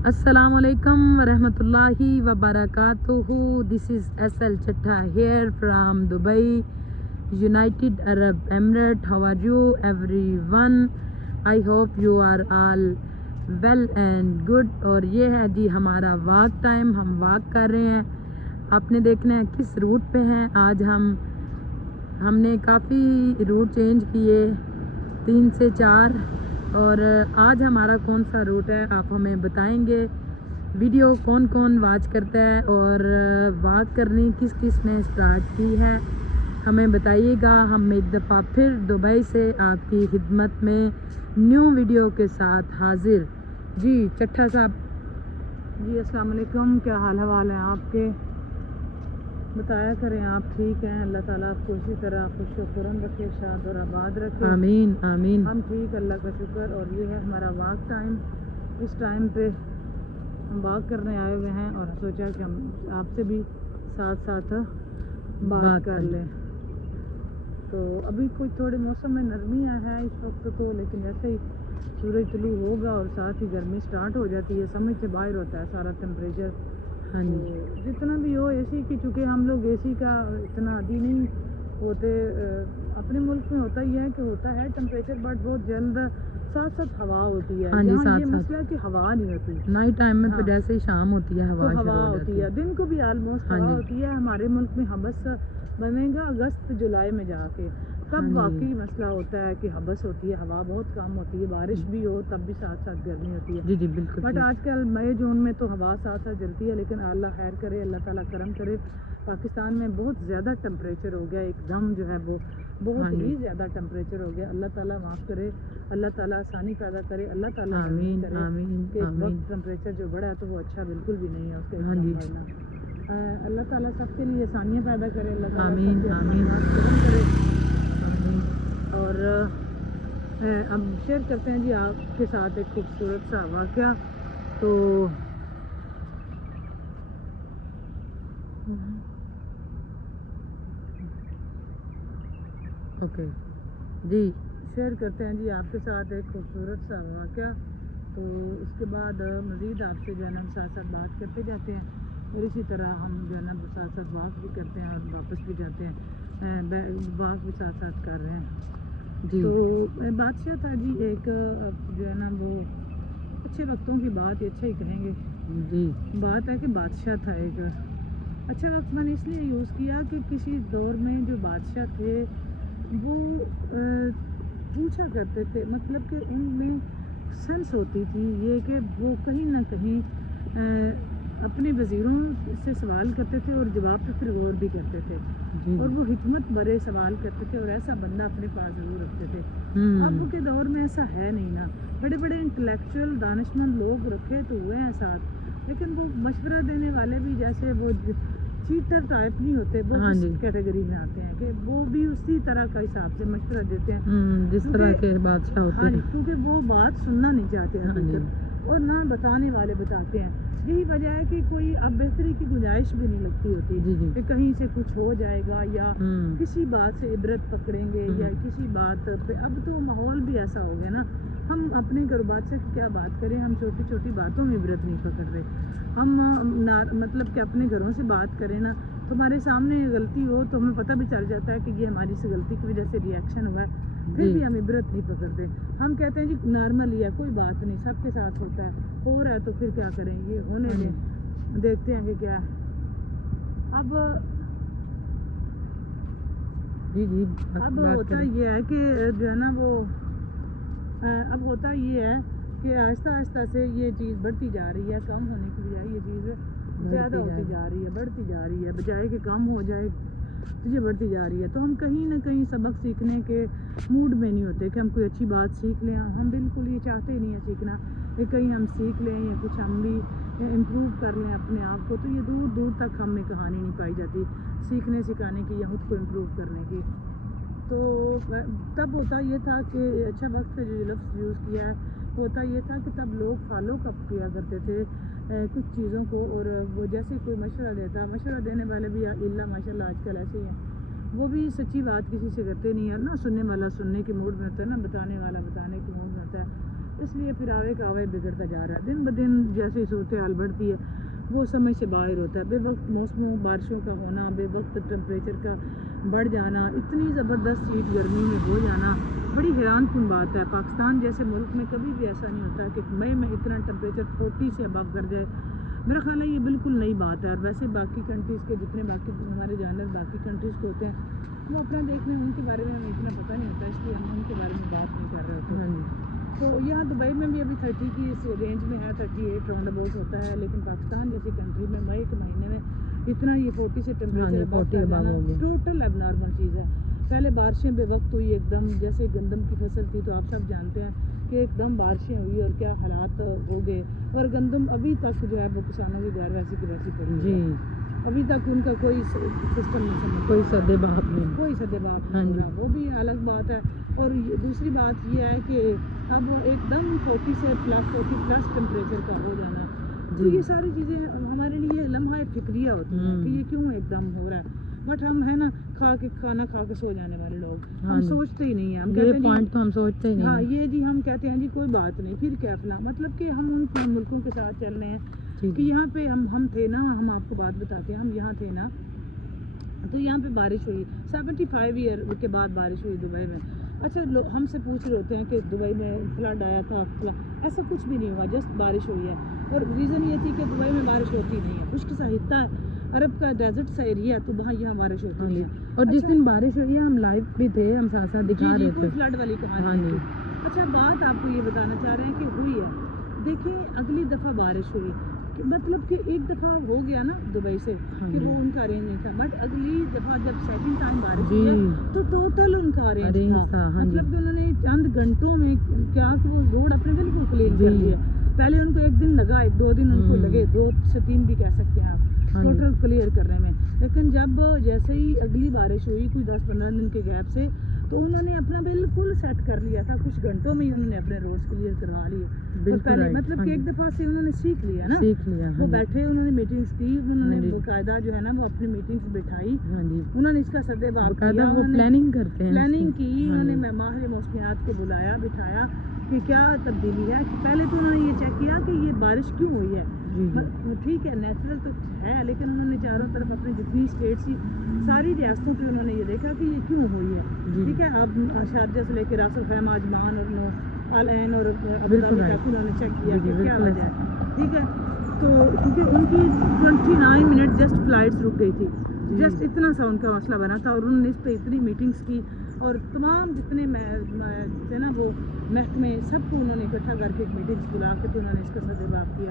Assalamu alaikum warahmatullahi wabarakatuh. This is SL Chatta here from Dubai, United Arab Emirates. How are you everyone? I hope you are all well and good. اور یہ ہے جی ہمارا walk time. ہم walk کر رہے ہیں. آپ نے دیکھنا ہے کس روٹ پہ ہیں. آج ہم نے کافی روٹ چینج کیے 3 سے 4. اور آج ہمارا کون سا روٹ ہے آپ ہمیں بتائیں گے. ویڈیو کون کون واچ کرتا ہے اور واک کرنی کس کس نے سٹارٹ کی ہے ہمیں بتائیے گا. ہم ایک دفعہ پھر دبئی سے آپ کی خدمت میں نیو ویڈیو کے ساتھ حاضر. جی چٹھا صاحب. جی السلام علیکم. کیا حال حوال ہیں آپ کے؟ بتایا کریں آپ ٹھیک ہیں. اللہ تعالیٰ آپ کو اسی طرح خوش و خرم رکھے, شاد اور آباد رکھے. آمین آمین. ہم ٹھیک, اللہ کا شکر. اور یہ ہے ہمارا واک ٹائم. اس ٹائم پہ ہم واک کرنے آئے ہوئے ہیں اور سوچا کہ ہم آپ سے بھی ساتھ ساتھ بات کر لیں. تو ابھی کوئی تھوڑے موسم میں نرمی ہے اس وقت تو, لیکن جیسے ہی سورج طلوع ہوگا اور ساتھ ہی گرمی سٹارٹ ہو جاتی ہے, سمجھ سے باہر ہوتا ہے سارا ٹیمپریچر. ہاں جی. جتنا بھی ہو اے سی کی, چونکہ ہم لوگ اے سی کا اتنا عادی نہیں ہوتے. اپنے ملک میں ہوتا ہی ہے کہ ہوتا ہے ٹیمپریچر, بٹ بہت جلد ساتھ ساتھ ہوا ہوتی ہے. یہاں یہ مسئلہ کہ ہوا نہیں ہوتی. نائٹ ٹائم میں تو جیسے ہی شام ہوتی ہے ہوا ہوتی ہے. دن کو بھی آلموسٹ ہوا ہوتی ہے. ہمارے ملک میں حبس بنے گا اگست جولائی میں جا کے, تب واقعی مسئلہ ہوتا ہے کہ حبس ہوتی ہے, ہوا بہت کم ہوتی ہے. بارش بھی ہو تب بھی ساتھ ساتھ گرمی ہوتی ہے. جی جی بالکل. بٹ آج کل مئی جون میں تو ہوا ساتھ ساتھ چلتی ہے, لیکن اللہ خیر کرے, اللہ تعالیٰ کرم کرے. پاکستان میں بہت زیادہ ٹیمپریچر ہو گیا ایک دم, جو ہے وہ بہت ہی زیادہ ٹیمپریچر ہو گیا. اللہ تعالیٰ معاف کرے, اللہ تعالیٰ آسانی پیدا کرے, اللہ تعالیٰ آمین کرے آمین کہ آمین. وقت ٹیمپریچر جو بڑھا ہے تو وہ اچھا بالکل بھی نہیں ہے اس کے. ہاں جی. اللہ تعالیٰ سب کے لیے آسانیاں پیدا کرے, اللہ تعالیٰ آمین آمین کرم کرے. آمین. اور اب شیئر کرتے ہیں جی آپ کے ساتھ ایک خوبصورت سا واقعہ. تو اوکے جی شیئر کرتے ہیں جی آپ کے ساتھ ایک خوبصورت سا واقعہ. تو اس کے بعد مزید آپ سے جو ہے نا ساتھ ساتھ بات کرتے جاتے ہیں, اور اسی طرح ہم جو ہے نا ساتھ ساتھ واک بھی کرتے ہیں اور واپس بھی جاتے ہیں, واک بھی ساتھ ساتھ کر رہے ہیں جی. تو بادشاہ تھا جی ایک, جو ہے نا وہ اچھے وقتوں کی بات, اچھا ہی کہیں گے جی. بات ہے کہ بادشاہ تھا ایک. اچھا وقت میں نے اس لیے یوز کیا کہ کسی دور میں جو بادشاہ تھے وہ پوچھا کرتے تھے, مطلب کہ ان میں سینس ہوتی تھی یہ کہ وہ کہیں نہ کہیں اپنے وزیروں سے سوال کرتے تھے اور جواب پہ پھر غور بھی کرتے تھے, اور وہ حکمت برے سوال کرتے تھے, اور ایسا بندہ اپنے پاس ضرور رکھتے تھے. اب کے دور میں ایسا ہے نہیں نا. بڑے بڑے انٹلیکچوئل دانشمند لوگ رکھے تو ہوئے ہیں ساتھ, لیکن وہ مشورہ دینے والے بھی جیسے وہ چیٹر ٹائپ نہیں ہوتے, وہ اس کیٹیگری میں آتے ہیں کہ وہ بھی اسی طرح کا حساب سے مشورہ دیتے ہیں جس طرح کے بادشاہ ہوتے ہیں, کیونکہ وہ بات سننا نہیں چاہتے ہیں اور نہ بتانے والے بتاتے ہیں. یہی وجہ ہے کہ کوئی اب بہتری کی گنجائش بھی نہیں لگتی ہوتی کہ کہیں سے کچھ ہو جائے گا یا کسی بات سے عبرت پکڑیں گے یا کسی بات پہ. اب تو ماحول بھی ایسا ہو گیا نا, ہم اپنے گھر سے کیا بات کریں, ہم چھوٹی چھوٹی باتوں میں عبرت نہیں پکڑتے. ہم مطلب کہ اپنے گھروں سے بات کریں نا, تمہارے سامنے غلطی ہو تو ہمیں پتہ بھی چل جاتا ہے کہ یہ ہماری سے غلطی کی وجہ سے ریئیکشن ہوا ہے, پھر بھی ہم عبرت نہیں پکڑتے. ہم کہتے ہیں جی نارمل ہی ہے, کوئی بات نہیں, سب کے ساتھ ہوتا ہے, ہو رہا ہے تو پھر کیا کریں, یہ ہونے دیں, دیکھتے ہیں کہ کیا ہے. اب ہوتا یہ ہے کہ جو ہے نا وہ اب ہوتا یہ ہے کہ آہستہ آہستہ سے یہ چیز بڑھتی جا رہی ہے, کم ہونے کی بجائے یہ چیز زیادہ ہوتی جا رہی ہے, بڑھتی جا رہی ہے, بجائے کہ کم ہو جائے تو یہ بڑھتی جا رہی ہے. تو ہم کہیں نہ کہیں سبق سیکھنے کے موڈ میں نہیں ہوتے کہ ہم کوئی اچھی بات سیکھ لیں. ہم بالکل یہ چاہتے ہی نہیں ہیں سیکھنا کہ کہیں ہم سیکھ لیں یا کچھ ہم بھی امپروو کر لیں اپنے آپ کو. تو یہ دور دور تک ہم میں کہانی نہیں پائی جاتی سیکھنے سکھانے کی یا خود کو امپروو کرنے کی. تو تب ہوتا یہ تھا کہ اچھا وقت ہے جو لفظ یوز کیا ہے, ہوتا یہ تھا کہ تب لوگ فالو کب کیا کرتے تھے کچھ چیزوں کو, اور وہ جیسے کوئی مشورہ دیتا, مشورہ دینے والے بھی اللہ ماشاء اللہ آج کل ایسے ہی ہیں, وہ بھی سچی بات کسی سے کرتے نہیں ہیں, نہ سننے والا سننے کے موڈ میں ہوتا ہے, نہ بتانے والا بتانے کے موڈ میں ہوتا ہے. اس لیے پھر آوے کا آوے بگڑتا جا رہا ہے دن بدن جیسے صورتحال بڑھتی ہے وہ سمجھ سے باہر ہوتا ہے. بے وقت موسموں بارشوں کا ہونا, بے وقت ٹمپریچر کا بڑھ جانا, اتنی زبردست ہیٹ گرمی میں ہو جانا بڑی حیران کن بات ہے. پاکستان جیسے ملک میں کبھی بھی ایسا نہیں ہوتا کہ مئی میں اتنا ٹمپریچر 40 سے ابو کر جائے. میرا خیال ہے یہ بالکل نئی بات ہے. اور ویسے باقی کنٹریز کے جتنے باقی ہمارے جانور باقی کنٹریز کے ہوتے ہیں وہ اپنا دیکھ لیں, ان کے بارے میں ہمیں اتنا پتہ نہیں ہوتا, اس لیے ہم ان کے بارے میں بات نہیں کر رہے ہوتے. تو یہاں دبئی میں بھی ابھی 30 کی اس رینج میں ہے, 38 راؤنڈ اباؤٹ ہوتا ہے. لیکن پاکستان جیسی کنٹری میں مئی کے مہینے میں اتنا یہ 40 سے ٹمپریچر ٹوٹل اب نارمل چیز ہے. پہلے بارشیں بے وقت ہوئی ایک دم, جیسے گندم کی فصل تھی تو آپ سب جانتے ہیں کہ ایک دم بارشیں ہوئی اور کیا حالات ہو گئے. اور گندم ابھی تک جو ہے وہ کسانوں کے گھر ویسی کی ویسی پڑی ہے. ابھی تک ان کا کوئی سسٹم نہیں سمجھ, کوئی سدے باپ نہیں, کوئی سدے باپ نہیں ہو رہا, وہ بھی الگ بات ہے. اور دوسری بات یہ ہے کہ اب ایک دم 40 سے +40 ٹمپریچر کا ہو جانا, تو یہ ساری چیزیں ہمارے لیے لمحہ فکریہ ہوتی ہیں کہ یہ کیوں ایک دم ہو رہا ہے. بٹ ہم ہے نا کھانا کھا کے سو جانے والے لوگ, ہم سوچتے ہی نہیں ہیں. ہم کہتے ہیں تو ہم سوچتے ہی نہیں. ہاں یہ جی ہم کہتے ہیں جی کوئی بات نہیں, پھر کیا فلاں, مطلب کہ ہم ان ملکوں کے ساتھ چل رہے ہیں کہ یہاں پہ ہم تھے نا, ہم آپ کو بات بتاتے ہیں, ہم یہاں تھے نا تو یہاں پہ بارش ہوئی 75 ایئر کے بعد بارش ہوئی دبئی میں. اچھا ہم سے پوچھ رہے ہوتے ہیں کہ دبئی میں فلڈ آیا تھا, ایسا کچھ بھی نہیں ہوا, جسٹ بارش ہوئی ہے. اور ریزن یہ تھی کہ دبئی میں بارش ہوتی نہیں ہے, خشک سا حصہ ہے, عرب کا ڈیزرٹ سا ایریا ہے, تو وہاں یہاں بارش ہوتی ہے. اور جس دن بارش ہوئی ہے ہم لائیو بھی تھے, ہم ساتھ ساتھ دکھا رہے تھے فلڈ والی کہانی. اچھا بات آپ کو یہ بتانا چاہ رہے ہیں کہ ہوئی ہے. دیکھیں اگلی دفعہ بارش ہوئی, مطلب کہ ایک دفعہ ہو گیا نا دبئی سے کہ وہ ان کا رینج نہیں تھا, بٹ اگلی دفعہ جب سیکنڈ ٹائم بارش ہوئی ہے تو ٹوٹل ان کا رینج تھا. مطلب کہ انہوں نے چند گھنٹوں میں کیا کہ وہ روڈ اپنے بالکل کلین کر لیا. پہلے ان کو ایک دن لگا, 1-2 دن ان کو لگے, 2 سے 3 بھی کہہ سکتے ہیں آپ, ٹوٹل کلیئر کرنے میں. لیکن جب جیسے ہی اگلی بارش ہوئی کوئی 10-15 دن کے گیپ سے, تو انہوں نے اپنا بالکل سیٹ کر لیا تھا, کچھ گھنٹوں میں ہی انہوں نے اپنے روڈز کلیئر کروا لیے. پہلے مطلب کہ ایک دفعہ سے انہوں نے سیکھ لیا نا, وہ بیٹھے, انہوں نے میٹنگز کی, انہوں نے باقاعدہ جو ہے نا وہ اپنی میٹنگز بٹھائی, انہوں نے اس کا سدے باب کیا, پلاننگ کرتے ہیں, پلاننگ کی, انہوں نے ماہر موسمیات کو بلایا بٹھایا کہ کیا تبدیلی ہے. پہلے تو انہوں نے یہ چیک کیا کہ یہ بارش کیوں ہوئی ہے. ٹھیک ہے نیچرل تو ہے, لیکن انہوں نے چاروں طرف اپنی جتنی اسٹیٹس تھی ساری ریاستوں پہ انہوں نے یہ دیکھا کہ یہ کیوں ہوئی ہے. ٹھیک ہے, اب شارجہ سے لے کے راس الخیمہ, عجمان اور العین اور ابوظہبی تک انہوں نے چیک کیا کہ کیا وجہ ہے. ٹھیک ہے, تو کیونکہ ان کی 29 منٹ جسٹ فلائٹس رک گئی تھی, جسٹ اتنا سا ان کا مسئلہ بنا تھا. اور انہوں نے اس پہ اتنی میٹنگس کی, اور تمام جتنے تھے نا وہ محکمے, سب کو انہوں نے اکٹھا کر کے ایک میٹنگس بلا کے تو انہوں نے اس کا سدے باب کیا,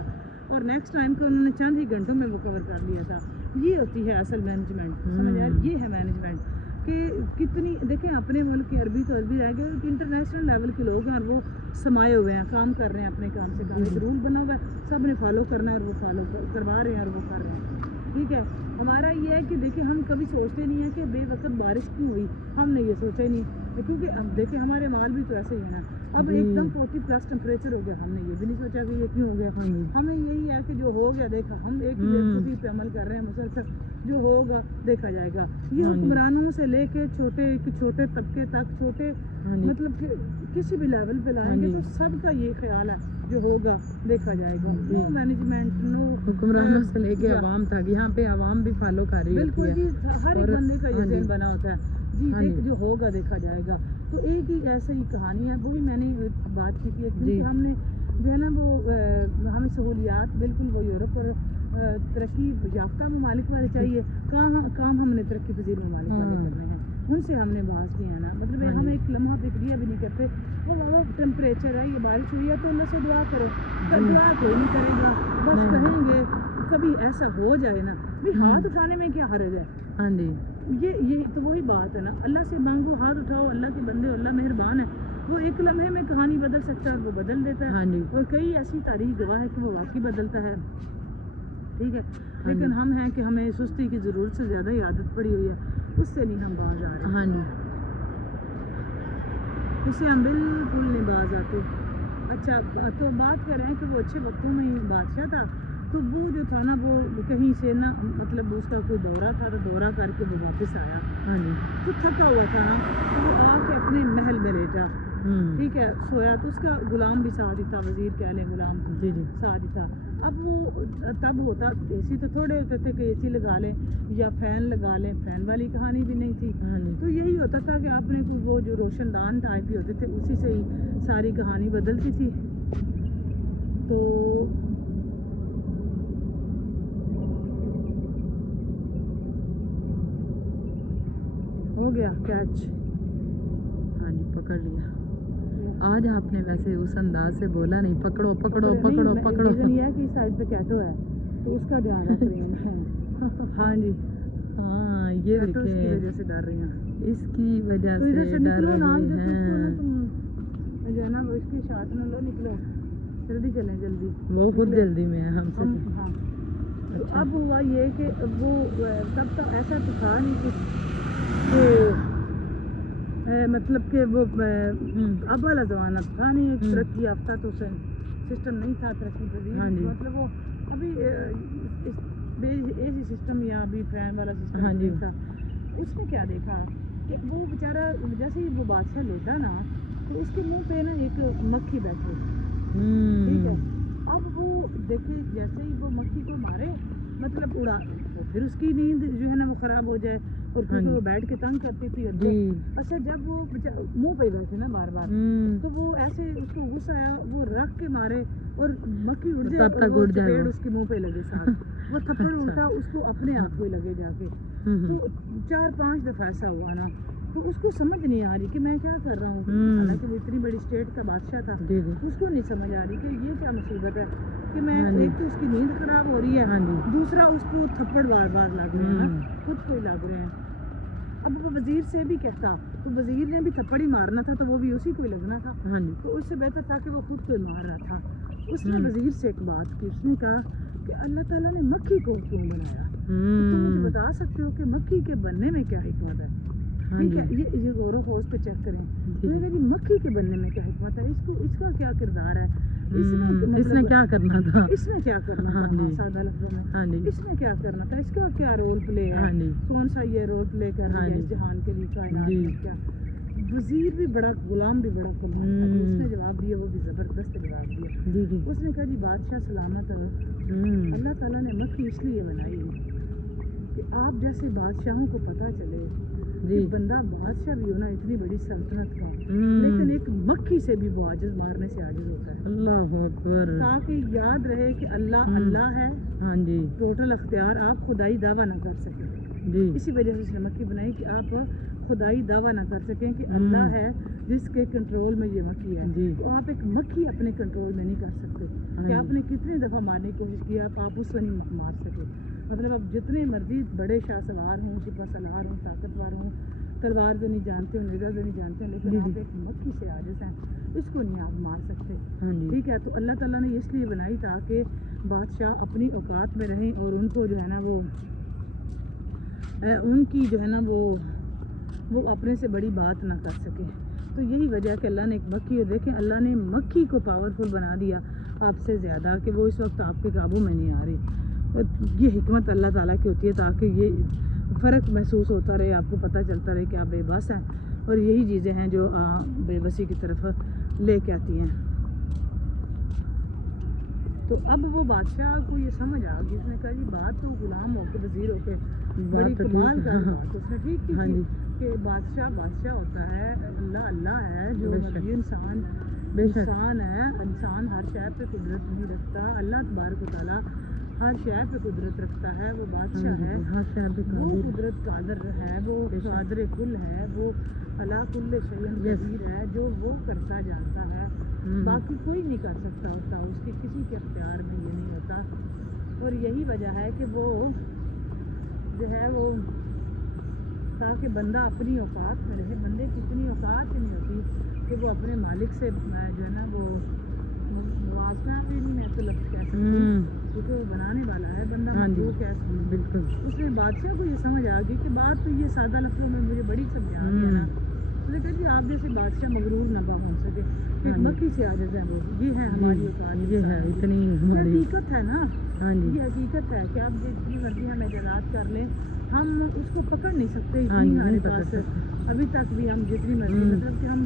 اور نیکسٹ ٹائم کو انہوں نے چند ہی گھنٹوں میں وہ کور کر لیا تھا. یہ ہوتی ہے اصل مینجمنٹ, سمجھ آیا, یہ ہے مینجمنٹ کہ کتنی. دیکھیں اپنے ملک کے عربی تو عربی رہ گئے, انٹرنیشنل لیول کے لوگ ہیں اور وہ سمائے ہوئے ہیں, کام کر رہے ہیں اپنے کام سے کام, ایک رول بنا ہوا ہے, سب نے فالو کرنا ہے اور وہ فالو کروا رہے ہیں اور وہ کر رہے ہیں. ٹھیک ہے, ہمارا یہ ہے کہ دیکھیں ہم کبھی سوچتے نہیں ہیں کہ بے وقت بارش کیوں ہوئی, ہم نے یہ سوچا ہی نہیں, کیونکہ اب دیکھیں ہمارے مال بھی تو ایسے ہی ہے نا. اب ایک دم 40+ ٹمپریچر ہو گیا, ہم نے یہ بھی نہیں سوچا کہ یہ کیوں ہو گیا. ہمیں یہی ہے کہ جو ہو گیا دیکھا, ہم ایک ہی پہ عمل کر رہے ہیں مسلسل, جو ہوگا دیکھا جائے گا. یہ حکمرانوں سے لے کے چھوٹے طبقے تک, چھوٹے مطلب کہ کسی بھی لیول پہ لائیں گے تو سب کا یہ خیال ہے جو ہوگا دیکھا جائے گا. نو مینجمنٹ, نو حکمرانوں سے لے کے عوام تک, یہاں پہ عوام بھی فالو کر رہی ہے. بالکل جی, ہر ایک بندے کا یہ ذہن بنا ہوتا ہے جی, جو ہوگا دیکھا جائے گا. تو ایک ہی ایسا ہی کہانی ہے, وہی میں نے بات کی تھی کیونکہ ہم نے جو ہے نا وہ ہمیں سہولیات بالکل وہ یورپ اور ترقی یافتہ ممالک والے چاہیے, کام ہم نے ترقی پذیر ممالک والے کرنے ہیں, ان سے ہم نے بحث کیا نا. مطلب ہم ایک لمحہ فکریہ بھی نہیں کرتے, وہ ٹیمپریچر ہے, یہ بارش ہوئی ہے تو اللہ سے دعا کرو, دعا کوئی نہیں کرے گا, بس کہیں گے کبھی ایسا ہو جائے نا بھی ہاتھ اٹھانے میں کیا حرج ہے. ہاں جی, یہ تو وہی بات ہے نا, اللہ سے مانگو, ہاتھ اٹھاؤ, اللہ کے بندے, اللہ مہربان ہے, وہ ایک لمحے میں کہانی بدل سکتا ہے, وہ بدل دیتا ہے. اور کئی ایسی تاریخ گواہ ہے کہ وہ واقعی بدلتا ہے. ٹھیک ہے, لیکن ہم ہیں کہ ہمیں سستی کی ضرورت سے زیادہ ہی عادت پڑی ہوئی ہے, اس سے نہیں ہم باز آ رہے. ہاں جی, اس سے ہم بالکل نہیں باز آتے. اچھا تو بات کر رہے ہیں کہ وہ اچھے وقتوں میں ہی بادشاہ تھا, تو وہ جو تھا نا وہ کہیں سے نا مطلب اس کا کوئی دورہ تھا, تو دورہ کر کے وہ واپس آیا. تو تھکا ہوا تھا نا, تو وہ آ کے اپنے محل میں لیٹا. ٹھیک ہے سویا تو اس کا غلام بھی ساتھ ہی تھا وزیر کہہ لیں غلام جی جی ساتھ ہی تھا اب وہ تب ہوتا اے سی تو تھوڑے ہوتے تھے کہ اے سی لگا لیں یا فین لگا لیں فین والی کہانی بھی نہیں تھی ہاں جی تو یہی ہوتا تھا کہ آپ نے کوئی وہ جو روشن دان ٹائپ ہی ہوتے تھے اسی سے ہی ساری کہانی بدلتی تھی تو ہو گیا کیچ ہاں جی پکڑ لیا آج آپ نے ویسے اس انداز سے بولا نہیں پکڑو پکڑو پکڑو پکڑو ریزن یہ ہے کہ اس سائڈ پہ کیٹو ہے تو اس کا دھیان رکھ رہی ہیں ہاں جی ہاں یہ کیٹو اس کی دیکھیں وجہ سے ڈر رہی ہیں اس کی وجہ تو ادھر سے سے ڈر نکلو نا رہی ادھر سے اس کو نا ہیں تم جو ہے نا وہ اس کی شاٹ نہ لو نکلو جلدی چلیں جلدی وہ خود جلدی میں ہے ہم سے ہاں تو اب ہوا یہ کہ وہ تب تک ایسا تو تھا نہیں کہ مطلب کہ وہ اب والا زمانہ تھا نہیں ایک ترقی یافتہ تو سسٹم نہیں تھا ترقی پذیر مطلب وہ ابھی اے سی سسٹم یا ابھی فین والا سسٹم نہیں تھا اس نے کیا دیکھا کہ وہ بیچارہ جیسے ہی وہ بادشاہ لیٹا نا تو اس کے منہ پہ نا ایک مکھی بیٹھے ٹھیک ہے اب وہ دیکھے جیسے ہی وہ مکھی کو مارے مطلب اڑا تو پھر اس کی نیند جو ہے نا وہ خراب ہو جائے اور کیونکہ وہ بیٹھ کے تنگ کرتی تھی اچھا جب وہ منہ پہ بیٹھے نا بار بار تو وہ ایسے اس کو غصہ آیا وہ رکھ کے مارے اور مکھی اڑ جائے اور وہ چپیڑ اس کے منہ پہ لگے ساتھ وہ تھپڑ الٹا اس کو اپنے آپ کو لگے جا کے تو 4-5 دفعہ ایسا ہوا نا تو اس کو سمجھ نہیں آ رہی کہ میں کیا کر رہا ہوں حالانکہ وہ اتنی بڑی اسٹیٹ کا بادشاہ تھا اس کو نہیں سمجھ آ رہی کہ یہ کیا مصیبت ہے کہ میں ایک تو اس کی نیند خراب ہو رہی ہے دوسرا اس کو تھپڑ بار بار لگ رہے ہیں خود کو ہی لگ رہے ہیں اب وہ وزیر سے بھی کہتا تو وزیر نے بھی تھپڑ ہی مارنا تھا تو وہ بھی اسی کو ہی لگنا تھا تو اس سے بہتر تھا کہ وہ خود کو ہی مار رہا تھا اس نے وزیر سے ایک بات کی اس نے کہا کہ اللہ تعالیٰ نے مکھی کو کیوں بنایا تم مجھے بتا سکتے ہو کہ مکھی کے بننے میں کیا حکمت ہے ٹھیک ہے یہ غور و خوض پہ چیک کریں جی مکھی کے بننے میں کیا حکمت ہے اس کا کیا کردار ہے اس میں کیا کرنا تھا سادہ لفظوں میں اس میں کیا کرنا تھا اس کا کیا رول پلے ہے کون سا یہ رول پلے کر رہا ہے اس جہان کے لیے کائنات میں کیا وزیر بھی بڑا غلام بھی بڑا کمال اس نے جواب دیا وہ بھی زبردست جواب دیا اس نے کہا جی بادشاہ سلامت اللہ تعالیٰ نے مکھی اس لیے بنائی ہے کہ آپ جیسے بادشاہوں کو پتہ چلے کہ بندہ بادشاہ بھی ہونا اتنی بڑی سلطنت کا لیکن ایک مکھی سے بھی وہ عاجز مارنے سے عاجز ہوتا ہے اللہ اکبر تاکہ یاد رہے کہ اللہ اللہ ہے ٹوٹل اختیار آپ خدائی دعویٰ نہ کر سکیں اسی وجہ سے اس نے مکھی بنائی کہ آپ خدائی دعویٰ نہ کر سکیں کہ اللہ ہے جس کے کنٹرول میں یہ مکھی ہے تو آپ ایک مکھی اپنے کنٹرول میں نہیں کر سکتے کہ آپ نے کتنی دفعہ مارنے کی کوشش کی آپ اس کو نہیں مار سکے مطلب اب جتنے مرضی بڑے شاہ سوار ہوں سپہ سالار ہوں طاقتور ہوں تلوار جو نہیں جانتے ہوں نگاہ جو نہیں جانتے ہیں لیکن آپ ایک مکھی سے عاجز ہیں اس کو نہیں آپ مار سکتے ٹھیک ہے تو اللہ تعالیٰ نے اس لیے بنائی تاکہ بادشاہ اپنی اوقات میں رہیں اور ان کو جو ہے نا وہ ان کی جو ہے نا وہ اپنے سے بڑی بات نہ کر سکے تو یہی وجہ کہ اللہ نے ایک مکھی اور دیکھیں اللہ نے مکھی کو پاورفل بنا دیا آپ سے زیادہ کہ وہ اس وقت آپ کے قابو میں نہیں آ رہی یہ حکمت اللہ تعالیٰ کی ہوتی ہے تاکہ یہ فرق محسوس ہوتا رہے آپ کو پتہ چلتا رہے کہ آپ بے بس ہیں اور یہی چیزیں ہیں جو بے بسی کی طرف لے کے آتی ہیں تو اب وہ بادشاہ کو یہ سمجھ آ گئی اس نے کہا جی بات تو غلام ہو کے وزیر ہو کے بڑی کمال کا بات اس نے ٹھیک کی کہ بادشاہ ہوتا ہے اللہ اللہ ہے جو انسان ہے انسان ہر شے پہ قدرت نہیں رکھتا اللہ تبارک و تعالیٰ ہر شے پہ قدرت رکھتا ہے وہ بادشاہ ہے وہ قدرت قادر ہے وہ قادر کل ہے وہ اللہ کل شیء قدیر ہے جو وہ کرتا جانتا ہے باقی کوئی نہیں کر سکتا ہوتا اس کے کسی کے اختیار میں یہ نہیں ہوتا اور یہی وجہ ہے کہ وہ جو ہے وہ تاکہ بندہ اپنی اوقات میں رہے بندے کی اتنی اوقات نہیں ہوتی کہ وہ اپنے مالک سے جو ہے نا وہ موازنہ بھی نہیں میں تو لفظ کہہ سکتی کیونکہ وہ بنانے والا ہے بندہ مخلوق ہے بالکل اس نے بادشاہ کو یہ سمجھ آ گئی کہ بات تو یہ سادہ لفظوں میں مجھے بڑی سمجھا گئی ہے نا لیکن جی آپ جیسے بادشاہ مغرور نہ ہو سکے ایک مکھی سے عاجز ہے وہ یہ ہے ہماری اوقات یہ ہے اتنی حقیقت ہے نا یہ حقیقت ہے کہ آپ جتنی مرضی ہم اجازت کر لیں ہم اس کو پکڑ نہیں سکتے اتنی ہمارے پاس ابھی تک بھی ہم جتنی مرضی مطلب کہ ہم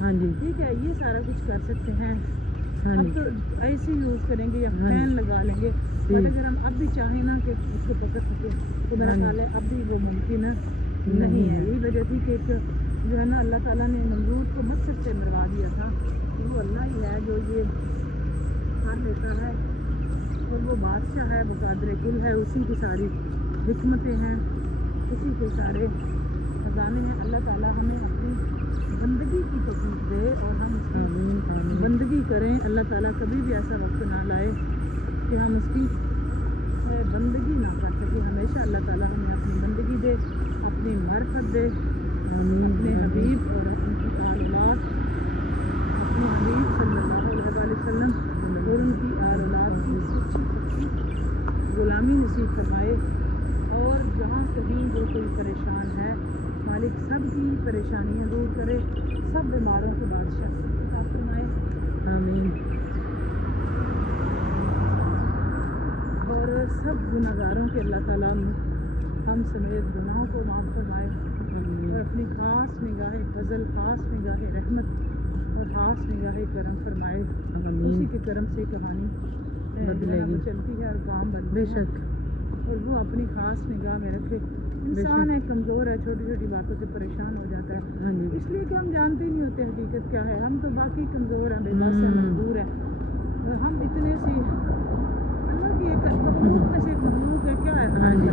ہاں جی ٹھیک ہے, یہ سارا کچھ کر سکتے ہیں. ہاں ہم جی تو ایسے یوز کریں گے یا ہاں جی. فین لگا لیں گے. جی. بٹ اگر ہم اب بھی چاہیں نا کہ اس کو پکڑ سکے تو میرا ہاں جی. خیال ہے اب بھی وہ ممکن نہیں نہیں ہے. ہے. یہی وجہ تھی کہ ایک جو ہے نا اللہ تعالیٰ نے نمرود کو مقصد سے مروا دیا تھا کہ وہ اللہ ہی ہے جو یہ کر لیتا ہے اور وہ بادشاہ ہے، وہ قادر کل ہے، اسی کی ساری حکمتیں ہیں، اسی کے سارے خزانے ہیں. اللہ تعالیٰ ہمیں اپنی بندگی کی توفیق دے اور ہم اس کی آمین آمین. بندگی کریں. اللہ تعالیٰ کبھی بھی ایسا وقت نہ لائے کہ ہم اس کی بندگی نہ کر سکیں. ہمیشہ اللہ تعالیٰ ہمیں اپنی بندگی دے، اپنی معرفت دے، آمین اپنے آمین. حبیب اور ان کی آل اولاد، اپنے حبیب صلی اللہ علیہ وسلم اور ان کی آل اولاد کی سچی غلامی نصیب فرمائے. اور جہاں کہیں جو کوئی پریشان ہے مالک سب کی پریشانیاں دور کرے، سب بیماروں کو بادشاہ عطا فرمائے آمین. اور سب گناہگاروں کے اللہ تعالیٰ ہم سمیت گناہوں کو معاف فرمائے اور اپنی خاص نگاہ فضل، خاص نگاہ رحمت اور خاص نگاہ کرم فرمائے. اسی کے کرم سے کہانی بدلے گی. چلتی ہے اور کام بے بنتے ہیں شک اور وہ اپنی خاص نگاہ میں رکھے. انسان ہے کمزور ہے، چھوٹی چھوٹی باتوں سے پریشان ہو جاتا ہے ہاں جی. اس لیے کہ ہم جانتے ہی نہیں ہوتے حقیقت کیا ہے. ہم تو باقی کمزور ہیں، بے بس ہیں، مجبور ہیں. اور ہم اتنے سی اللہ کی ایک مخلوق میں سے ایک مخلوق ہے، کیا ہے ہاں جی.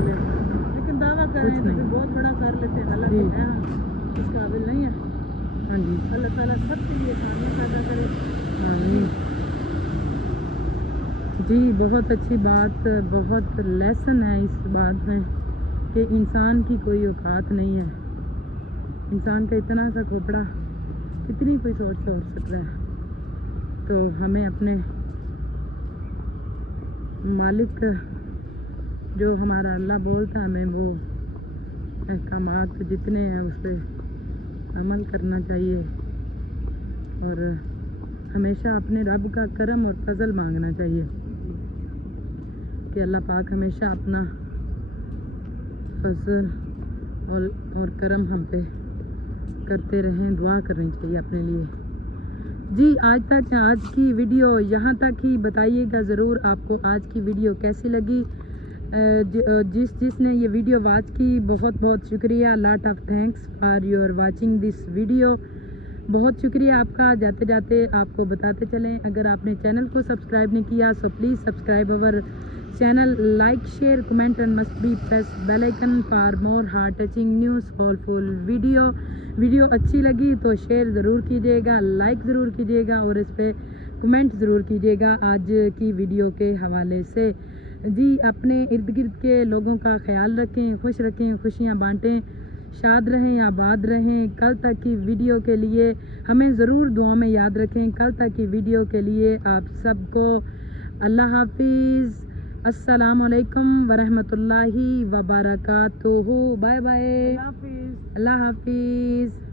لیکن دعویٰ کریں کچھ تو نہیں. پھر بہت بڑا کر لیتے ہیں. حالانکہ جی. ہے ہم اس قابل نہیں ہیں. ہاں جی. اللہ تعالیٰ سب کے لیے آسانیاں پیدا کرے. آمین. جی بہت اچھی بات، بہت لیسن ہے اس بات میں کہ انسان کی کوئی اوقات نہیں ہے. انسان کا اتنا سا کھوپڑا کتنی کوئی سوچ سکتا ہے. تو ہمیں اپنے مالک جو ہمارا اللہ بولتا ہے ہمیں وہ احکامات جتنے ہیں اس پہ عمل کرنا چاہیے اور ہمیشہ اپنے رب کا کرم اور فضل مانگنا چاہیے کہ اللہ پاک ہمیشہ اپنا فضل اور کرم ہم پہ کرتے رہیں. دعا کرنی چاہیے اپنے لیے. جی آج کی ویڈیو یہاں تک ہی. بتائیے گا ضرور آپ کو آج کی ویڈیو کیسی لگی. جس نے یہ ویڈیو واچ کی بہت بہت شکریہ. Lot of thanks for your watching this video. بہت شکریہ آپ کا. جاتے جاتے آپ کو بتاتے چلیں اگر آپ نے چینل کو سبسکرائب نہیں کیا so please subscribe our channel, like share comment and must be press bell icon for more heart touching news soulful video اچھی لگی تو شیئر ضرور کیجیے گا, لائک ضرور کیجیے گا اور اس پہ کمنٹ ضرور کیجیے گا آج کی ویڈیو کے حوالے سے. جی اپنے ارد گرد کے لوگوں کا خیال رکھیں, خوش رکھیں, خوشیاں بانٹیں, شاد رہیں, آباد رہیں. کل تک کی ویڈیو کے لیے ہمیں ضرور دعاؤں میں یاد رکھیں. کل تک کی ویڈیو کے لیے آپ سب کو اللہ حافظ. السلام علیکم ورحمۃ اللہ وبرکاتہ. Bye bye. اللہ حافظ. اللہ حافظ.